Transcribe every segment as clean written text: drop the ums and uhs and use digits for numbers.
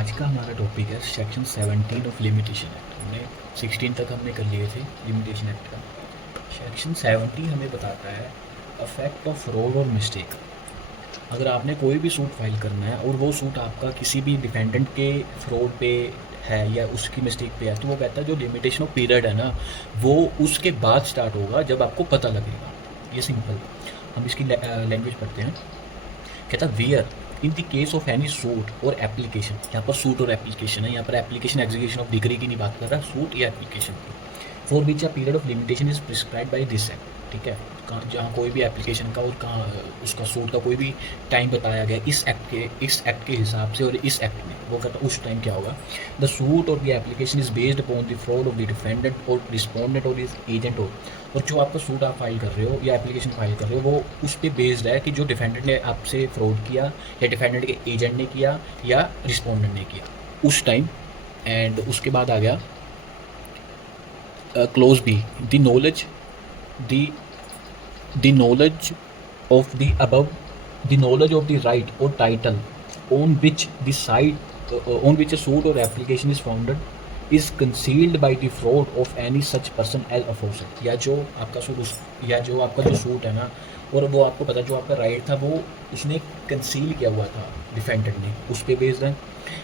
आज का हमारा टॉपिक है सेक्शन 17 ऑफ लिमिटेशन एक्ट। हमने 16 तक हमने कर लिए थे लिमिटेशन एक्ट का। सेक्शन 17 हमें बताता है अफेक्ट ऑफ फ्रॉड और मिस्टेक। अगर आपने कोई भी सूट फाइल करना है और वो सूट आपका किसी भी डिफेंडेंट के फ्रॉड पे है या उसकी मिस्टेक पे है, तो वो कहता है जो लिमिटेशन ऑफ पीरियड है ना, वो उसके बाद स्टार्ट होगा जब आपको पता लगेगा। ये सिंपल। हम इसकी लैंग्वेज पढ़ते हैं। कहता wear in the case of any suit और एप्लीकेशन। यहाँ पर सूट और एप्लीकेशन है, यहाँ पर एप्लीकेशन एग्जीक्यूशन ऑफ डिग्री की नहीं बात कर रहा, सूट या एप्लीकेशन की। For which a period of limitation is prescribe by this act. ठीक है, जहाँ कोई भी एप्लीकेशन का और कहाँ उसका सूट का कोई भी टाइम बताया गया इस एक्ट के हिसाब से और इस एक्ट में, वो कहता उस टाइम क्या होगा। द सूट और the application is based upon the fraud of the defendant और रिस्पोंडेंट और इज एजेंट और जो आपका सूट आप फाइल कर रहे हो या एप्लीकेशन फाइल कर रहे हो वो उस पर बेस्ड है कि जो डिफेंडेंट ने आपसे फ्रॉड किया या डिफेंडेंट के एजेंट ने किया या रिस्पोंडेंट ने किया उस टाइम। एंड उसके बाद आ गया clause B the knowledge the knowledge of the above the knowledge of the right or title on which the site on which a suit or application is founded is concealed by the fraud of any such person as aforesaid। या जो आपका suit या जो आपका जो suit है ना, और वो आपको पता जो आपका राइट था वो उसने कंसील किया हुआ था डिफेंडेंट ने, उस पर बेस्ड है।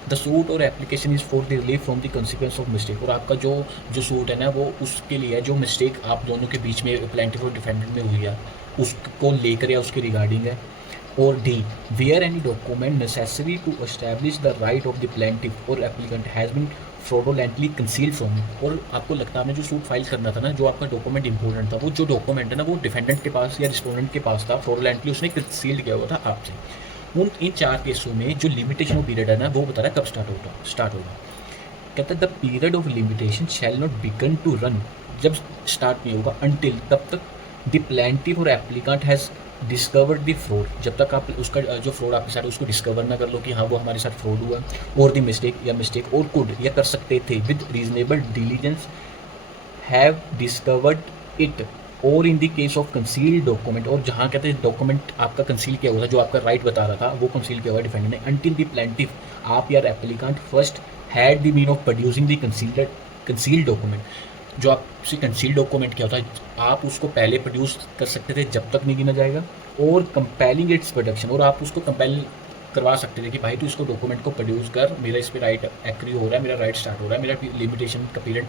द सूट और application is for the relief from the consequence of mistake. और आपका जो सूट है ना वो उसके लिए है जो मिस्टेक आप दोनों के बीच में प्लेंटिफ और डिफेंडेंट में हुई है उसको लेकर या उसके रिगार्डिंग है। और the where any document necessary to establish the right of the plaintiff और applicant has been fraudulently conceal from. और आपको लगता है आपने जो सूट फाइल करना था ना, जो आपका डॉक्यूमेंट इंपॉर्टेंट था, वो जो डॉक्यूमेंट है ना वो डिफेंडेंट के पास या रिस्पोंडेंट के पास था, फ्रॉडोलेंटली उसने कंसील किया हुआ था आपसे। इन चार केसों में जो लिमिटेशन ऑफ पीरियड है ना वो बता रहा है कब स्टार्ट होगा। कहता है the period of limitation shall not begin to run, जब स्टार्ट नहीं होगा, अनटिल तब तक द प्लेंटिफ और applicant has discovered the fraud, जब तक आप उसका जो फ्रॉड आपके साथ उसको डिस्कवर ना कर लो कि हाँ वो हमारे साथ फ्रॉड हुआ, और द मिस्टेक और कुड या कर सकते थे with reasonable diligence have discovered it, और in the case of conceal document. और जहाँ कहते हैं डॉक्यूमेंट आपका कंसील किया हुआ था, जो आपका राइट बता रहा था वो कंसील किया हुआ डिफेंडेंट ने, अनटिल द प्लेंटिफ आप या applicant first had the mean of producing the concealed document. जो आपसे कंसील डॉक्यूमेंट क्या होता है, आप उसको पहले प्रोड्यूस कर सकते थे जब तक नहीं गिना जाएगा, और कंपेलिंग इट्स प्रोडक्शन, और आप उसको कंपेल करवा सकते थे कि भाई तू इसको डॉक्यूमेंट को प्रोड्यूस कर, मेरा इस पर राइट एक्री हो रहा है, मेरा राइट स्टार्ट हो रहा है, मेरा लिमिटेशन का पीरियड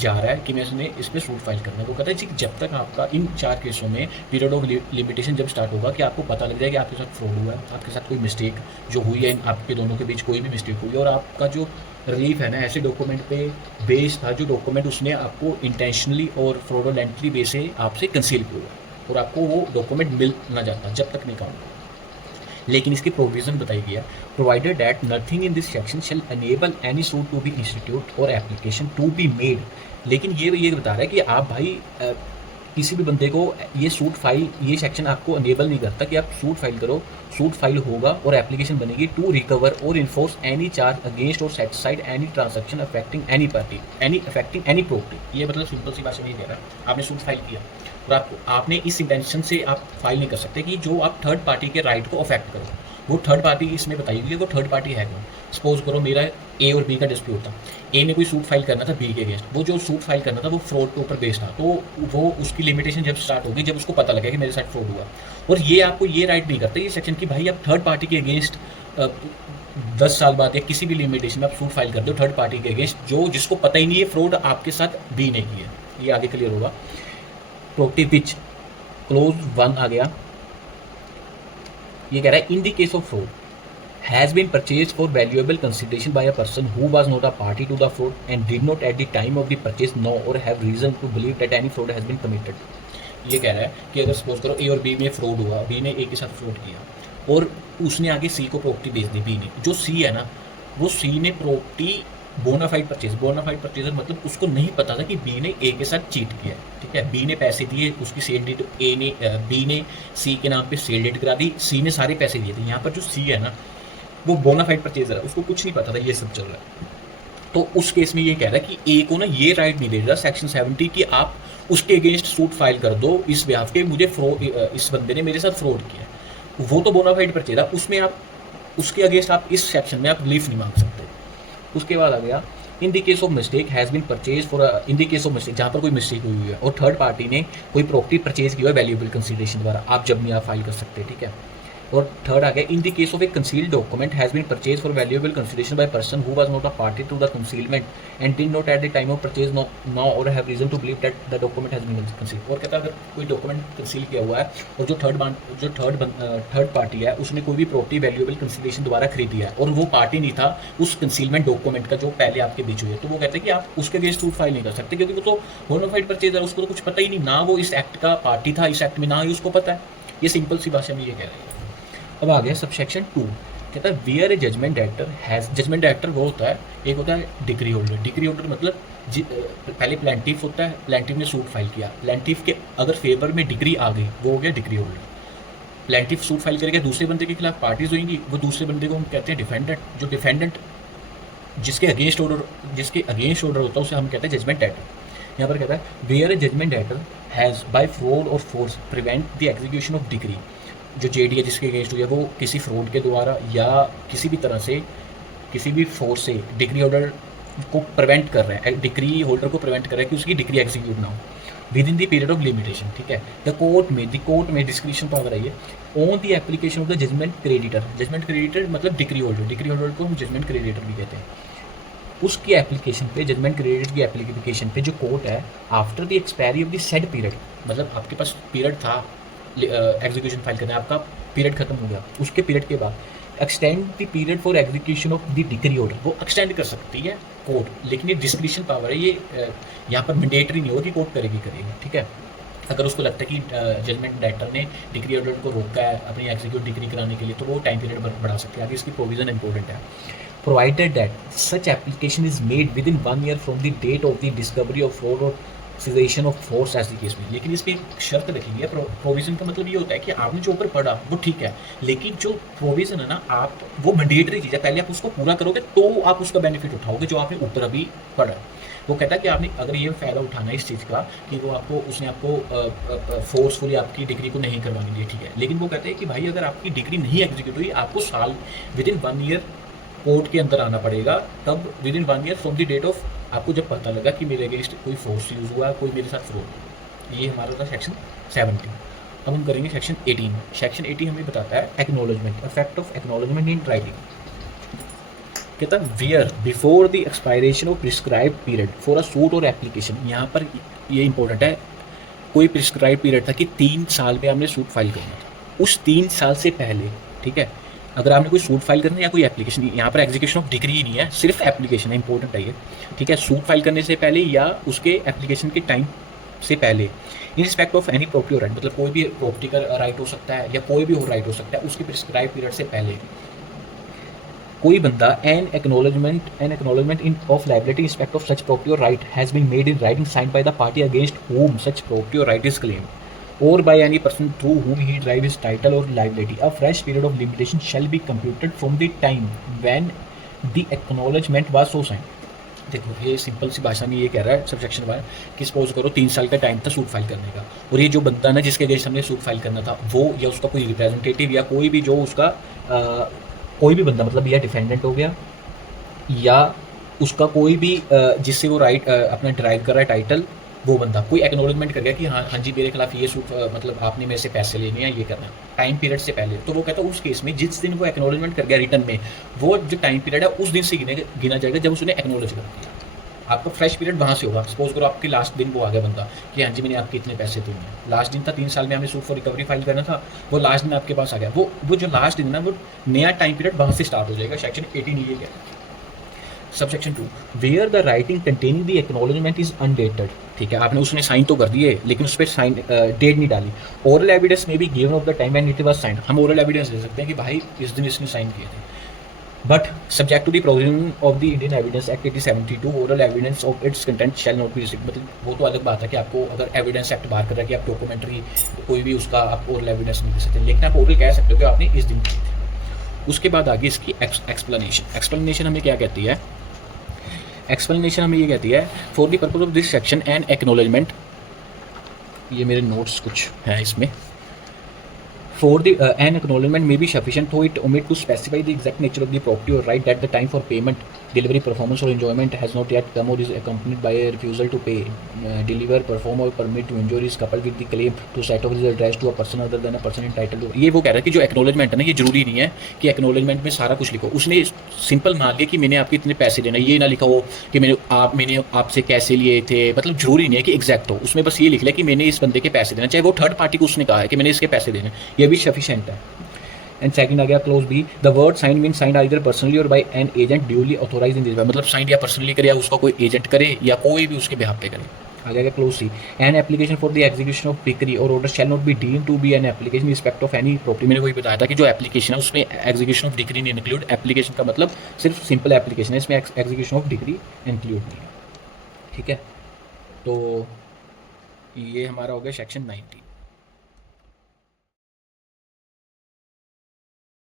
जा रहा है कि मैं इसमें इस पर सूट फाइल करना है। वो कहता है जी जब तक आपका इन चार केसों में पीरियड ऑफ लिमिटेशन जब स्टार्ट होगा कि आपको पता लग जाए कि आपके साथ फ्रॉड हुआ है, आपके साथ कोई मिस्टेक जो हुई है, आपके दोनों के बीच कोई भी मिस्टेक हुई है, और आपका जो रिलीफ है ना ऐसे डॉक्यूमेंट पे बेस था जो डॉक्यूमेंट उसने आपको इंटेंशनली और फ्रॉडोलेंटली बेस से आपसे कंसील किया हुआ, और आपको वो डॉक्यूमेंट मिल ना जाता जब तक नहीं काम। लेकिन इसकी प्रोविज़न बताई गई है, provided that nothing in this section shall enable any suit to be institute और एप्लीकेशन टू बी मेड। लेकिन ये बता रहा है कि आप भाई किसी भी बंदे को ये सूट फाइल, ये सेक्शन आपको अनेबल नहीं करता कि आप सूट फाइल करो, सूट फाइल होगा और एप्लीकेशन बनेगी टू रिकवर और इन्फोर्स एनी चार्ज अगेंस्ट और satisfied any transaction affecting any party affecting any property. ये मतलब सिंपल सी भाषा में कह रहा है, आपने सूट फाइल किया और आपने इस इंटेंशन से आप फाइल नहीं कर सकते कि जो आप थर्ड पार्टी के राइट को अफेक्ट करो। वो थर्ड पार्टी इसमें बताई हुई है, वो थर्ड पार्टी है कौन। सपोज करो मेरा ए और बी का डिस्प्यूट था, ए ने कोई सूट फाइल करना था बी के अगेंस्ट, वो जो सूट फाइल करना था वो फ्रॉड के ऊपर बेस्ड था, तो वो उसकी लिमिटेशन जब स्टार्ट होगी जब उसको पता लगे कि मेरे साथ फ्रॉड हुआ। और ये आपको ये राइट नहीं करता ये सेक्शन कि भाई आप थर्ड पार्टी के अगेंस्ट 10 साल बाद या किसी भी लिमिटेशन में आप सूट फाइल करते हो थर्ड पार्टी के अगेंस्ट जो जिसको पता ही नहीं है फ्रॉड आपके साथ बी ने की है। ये आगे क्लियर होगा। प्रॉपर्टी विच क्लोज 1 आ गया, ये कह रहा है इन the case of fraud has been purchased for valuable consideration by a person who was not a party to the fraud and did not at the time of the purchase know or have reason to believe that any fraud has been committed। ये कह रहा है कि अगर suppose करो ए और B में fraud हुआ, बी ने ए के साथ फ्रॉड किया और उसने आगे सी को प्रॉपर्टी बेच दी, बी ने, जो सी है ना वो सी ने प्रॉपर्टी बोनाफाइड परचेजर मतलब उसको नहीं पता था कि बी ने ए के साथ चीट किया है। ठीक है, बी ने पैसे दिए, उसकी सेल डेट बी ने सी के नाम पे सेल डेट करा दी, सी ने सारे पैसे दिए थे। यहाँ पर जो सी है ना वो बोनाफाइड परचेजर है, उसको कुछ नहीं पता था ये सब चल रहा है। तो उस केस में ये कह रहा है कि ए को ना ये राइट नहीं दे रहा सेक्शन 70 कि आप उसके अगेंस्ट सूट फाइल कर दो इस बिहाफ के मुझे इस बंदे ने मेरे साथ फ्रॉड किया। वो तो बोनाफाइड परचेजर, उसमें आप उसके अगेंस्ट आप इस सेक्शन में आप रिलीफ नहीं मांग सकते। उसके बाद आ गया in the case of mistake has been purchase for in the case of mistake, जहाँ पर कोई मिस्टेक हुई है और थर्ड पार्टी ने कोई प्रॉपर्टी परचेज की हुआ है वैल्यूएबल कंसीडरेशन द्वारा, आप जब भी आप फाइल कर सकते हैं, ठीक है। और थर्ड आ गया in the case of a concealed document has been purchase for valuable consideration by person who was not a party to the concealment and did not at the time of purchase know or have reason to believe that the document has been concealed. और कहता है अगर कोई document conceal किया हुआ है और जो थर्ड पार्टी है उसने कोई भी प्रॉपर्टी वैल्यूएबल कंसीडरेशन द्वारा खरीदी है और वो पार्टी नहीं था उस कंसीलमेंट डॉक्यूमेंट का जो पहले आपके बीच हुई है, तो वो कहते हैं कि आप उसके अगेंस्ट सूट फाइल नहीं कर सकते क्योंकि वो तो बोनाफाइड परचेज है, उसको तो कुछ पता ही नहीं, ना वो इस एक्ट का पार्टी था, इस एक्ट में ना ही उसको पता है। ये सिंपल सी भाषा में ये कह रहे हैं। अब आ गया सबसेक्शन 2, कहता है where a judgment director has, judgment director वो होता है, एक होता है डिक्री होल्डर। डिक्री होल्डर मतलब पहले प्लेंटिफ होता है, प्लेंटिफ ने सूट फाइल किया, प्लेंटिफ के अगर फेवर में डिग्री आ गई वो हो गया decree holder. Plaintiff suit file करेगा, दूसरे बंदे के खिलाफ पार्टीज होंगी, वो दूसरे बंदे को हम कहते हैं डिफेंडेंट। जो डिफेंडेंट जिसके अगेंस्ट ऑर्डर होता है उसे हम कहते हैं जजमेंट डायरेक्टर। यहाँ पर कहता है where a judgment director has by fraud or force prevent the execution of decree, जो जेडी है जिसके अगेंस्ट हुई है वो किसी फ्रॉड के द्वारा या किसी भी तरह से किसी भी फोर्स से डिग्री होल्डर को प्रिवेंट कर रहा है, डिग्री होल्डर को प्रिवेंट कर रहा है कि उसकी डिग्री एग्जीक्यूट ना हो within the period of limitation, ठीक है। द कोर्ट में डिस्क्रिप्शन पावर आई है on the application of the judgment creditor. Judgment creditor मतलब डिग्री होल्डर को हम जजमेंट क्रेडिटर भी कहते हैं। उसकी एप्लीकेशन पे, जजमेंट क्रेडिटर की एप्लीकेशन पे जो कोर्ट है after the expiry of the said period, मतलब आपके पास पीरियड था एग्जीक्यूशन फाइल करना है, आपका पीरियड खत्म हो गया, उसके पीरियड के बाद extend the period for execution of the decree order, वो एक्सटेंड कर सकती है कोर्ट, लेकिन ये डिस्क्रिप्शन पावर है, ये यहाँ पर मैंडेटरी नहीं होगा कि कोर्ट करेगी, ठीक है। अगर उसको लगता है कि जजमेंट डायरेक्टर ने डिक्री ऑर्डर को रोका है अपनी एग्जीक्यूट डिग्री कराने के लिए, तो वो टाइम पीरियड बढ़ा सकती है। आगे इसकी प्रोविजन इंपॉर्टेंट है। Provided that such application is made within 1 year from the date of the discovery of fraud or cessation of force as the case में। लेकिन इसमें एक शर्त रखी गई है। प्रोविजन का मतलब ये होता है कि आपने जो ऊपर पढ़ा वो ठीक है, लेकिन जो प्रोविजन है ना, आप वो मैंडेटरी चीज़ है, पहले आप उसको पूरा करोगे तो आप उसका बेनिफिट उठाओगे जो आपने ऊपर अभी पढ़ा। वो कहता है कि आपने अगर ये फ़ायदा उठाना है इस चीज़ का कि वो आपको उसने आपको फोर्सफुली आपकी डिग्री को नहीं करवाने दिया, ठीक है, लेकिन वो कहते हैं कि भाई अगर आपकी डिग्री नहीं एग्जीक्यूट हुई, आपको साल विद इन 1 ईयर कोर्ट के अंदर आना पड़ेगा। तब within 1 year from the date of आपको जब पता लगा कि मेरे अगेंस्ट कोई फोर्स यूज़ हुआ, कोई मेरे साथ फ्रॉड। ये हमारा था सेक्शन 17। अब हम करेंगे सेक्शन 18। सेक्शन 18 हमें बताता है acknowledgement, effect of acknowledgement in writing. कहता है where before the expiration of prescribe period for a suit और एप्लीकेशन। यहाँ पर ये इंपॉर्टेंट है, कोई प्रिस्क्राइब पीरियड था कि 3 साल में हमने सूट फाइल करना था, उस 3 साल से पहले, ठीक है, अगर आपने कोई सूट फाइल करना है या कोई एप्लीकेशन, यहाँ पर एग्जीक्यूशन ऑफ डिग्री ही नहीं है, सिर्फ एप्लीकेशन है, इंपॉर्टेंट है ये, ठीक है। सूट फाइल करने से पहले या उसके एप्लीकेशन के टाइम से पहले in respect of any property right, मतलब कोई भी प्रॉपर्टी का राइट हो सकता है या कोई भी और राइट हो सकता है, उसके प्रिस्क्राइब पीरियड से पहले कोई बंदा an acknowledgement in of liability respect of such property or right has been made in writing signed by the party against whom such property or right is claimed or by any person through whom he derives his title or liability, a fresh period of limitation shall be computed from the time when the acknowledgement was so signed। देखो ये simple सी भाषा में ये कह रहा है subsection 1 कि suppose करो 3 साल का टाइम था सूट फाइल करने का, और ये जो बंदा ना जिसके अगेंस्ट हमने सूट फाइल करना था वो या उसका कोई रिप्रेजेंटेटिव या कोई भी जो उसका कोई भी बंदा, मतलब या डिफेंडेंट हो गया या उसका कोई भी जिससे वो राइट अपना ड्राइव कर रहा है टाइटल, वो बंदा कोई एक्नॉलेजमेंट कर गया कि हाँ जी मेरे खिलाफ ये सूट मतलब आपने मेरे से पैसे लेने हैं, ये करना है टाइम पीरियड से पहले, तो वो कहता है उस केस में जिस दिन वो एक्नॉलेजमेंट कर गया रिटर्न में, वो जो टाइम पीरियड है उस दिन से गिना जाएगा जब उसने एक्नॉलेज कर दिया। आपका फ्रेश पीरियड वहाँ से होगा। सपोज करो आपके लास्ट दिन वो आ गया बंदा कि हाँ जी मैंने आपके इतने पैसे दिए हैं, लास्ट दिन था 3 साल में हमें सूट फॉर रिकवरी फाइल करना था, वो लास्ट दिन आपके पास आ गया, वो जो लास्ट दिन है वो नया टाइम पीरियड वहाँ से स्टार्ट हो जाएगा। सेक्शन 18 ये गया। Subsection 2 where the writing containing the acknowledgement is undated, ठीक है, आपने उसने साइन तो कर दिए लेकिन उस पर साइन डेट नहीं डाली। ओरल एविडेंस में भी given of the time and it was signed, हम ओरल एविडेंस दे सकते हैं कि भाई इस दिन इसने साइन किए थे, but subject to the provision of the Indian Evidence Act 1872 oral evidence of its content shall not be received. मतलब वो तो अलग बात है कि आपको अगर एविडेंस एक्ट बात कर रहा है कि आप डॉक्यूमेंट्री कोई भी उसका आप ओरल एविडेंस नहीं दे सकते, लेकिन आप ओरल कह सकते हो कि आपने इस दिन की थी। उसके बाद आगे इसकी एक्सप्लेनेशन हमें क्या कहती है, एक्सप्लेनेशन हमें ये कहती है for the purpose of this section and acknowledgement, ये मेरे नोट्स कुछ हैं इसमें, For the an acknowledgement may be sufficient, though it omit to specify the exact nature of the property or right that the time for payment, delivery, performance, or enjoyment has not yet come or is accompanied by a refusal to pay, deliver, perform, or permit to enjoy is coupled with the claim to set off is addressed to a person other than a person entitled to। ये वो कह रहा है कि जो acknowledgement है ना, ये जरूरी नहीं है कि एक्नोलेजमेंट में सारा कुछ लिखो। उसने सिंपल मान लिया कि मैंने आपके इतने पैसे देना, ये ना लिखा हो कि मैंने आपसे कैसे लिए थे, मतलब जरूरी नहीं है कि एग्जैक्ट हो। उसमें बस ये लिख लिया कि मैंने इस बंदे के पैसे देना, चाहे वो थर्ड पार्टी को उसने कहा है कि मैंने इसके पैसे देने, ये भी सफिशिएंट है। एंड सेकंड आ गया clause B, the word sign mean sign either personally or by an agent duly authorise in this, मतलब साइन या पर्सनली करे या उसका कोई एजेंट करे या कोई भी उसके बिहाफ पे करे। आ गया clause C, an application for the execution of decree or order shall not be deemed to be an application respect of any property. मैंने वही बताया था कि जो एप्लीकेशन है उसमें एग्जीक्यूशन ऑफ डिक्री नहीं इंक्लूड, एप्लीकेशन का मतलब सिर्फ सिंपल एप्लीकेशन है, इसमें एग्जीक्यूशन ऑफ डिक्री इंक्लूड नहीं है। ठीक है, तो ये हमारा हो गया सेक्शन 90।